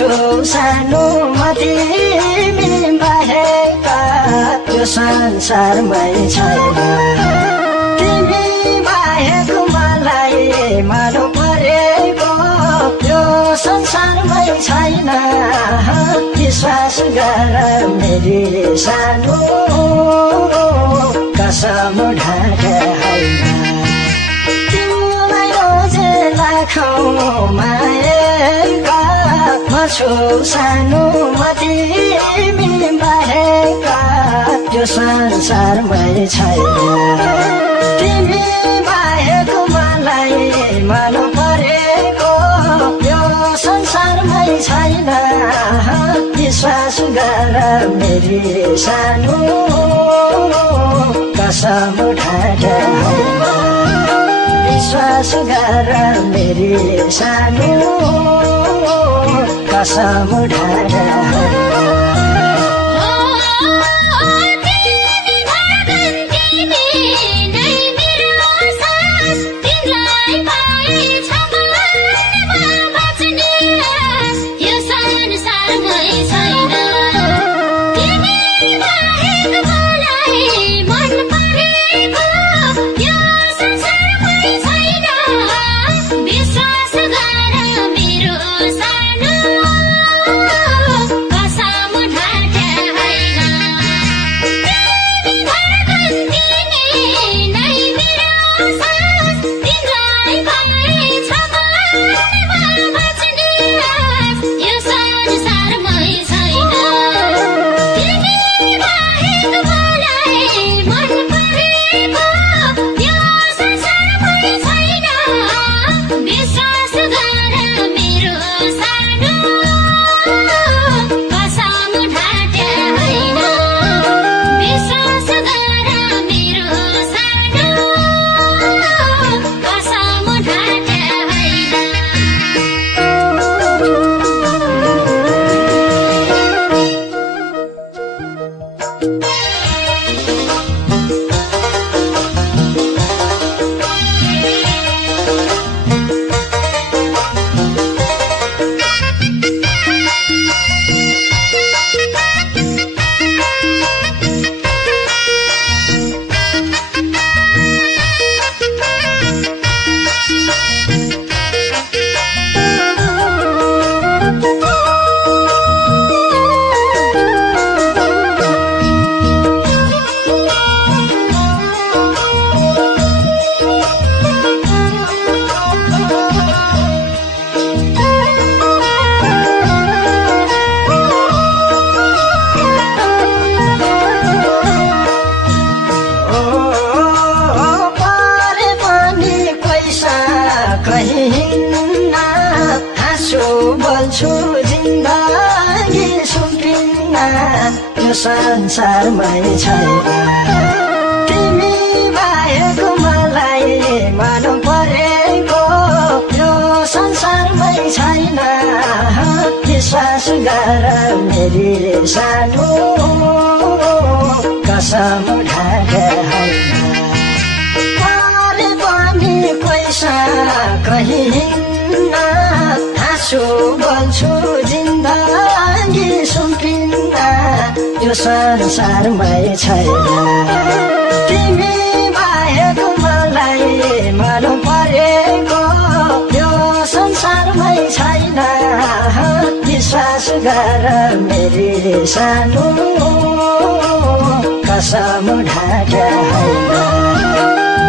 छु सानोमा तिमी बाहेका यो संसारमै छैन तिमी बाहेक मलाई मानु परेको यो संसारमै छैन विश्वास गर मेरी सानो कसम ढाके होइन तिमीलाई रोजे लाखौँ माएका म छु सानोमा तिमी बाहेका यो संसारमै छैन तिमी बाहेक मलाई मानु परेको यो संसारमै छैन विश्वास गर मेरी सानो कसम ढाके होइन विश्वास गर मेरी सानो कसम ढाके होइन जिन्दगी सुम्पिन्न यो संसारमै छैन तिमी बाहेक मलाई मानु परेको यो संसारमै छैन विश्वास गर मेरी सानो कसम ढाके होइन परे पनि पैसा कहीँ बोल्छु जिन्दगी सुम्पिन्न यो संसारमै छैन तिमी बाहेक मलाई मानु परेको यो संसारमै छैन विश्वास गर मेरी सानो कसम ढाके होइन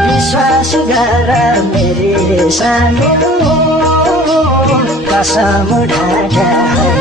विश्वास गर मेरी सानो कसम ढाके होइन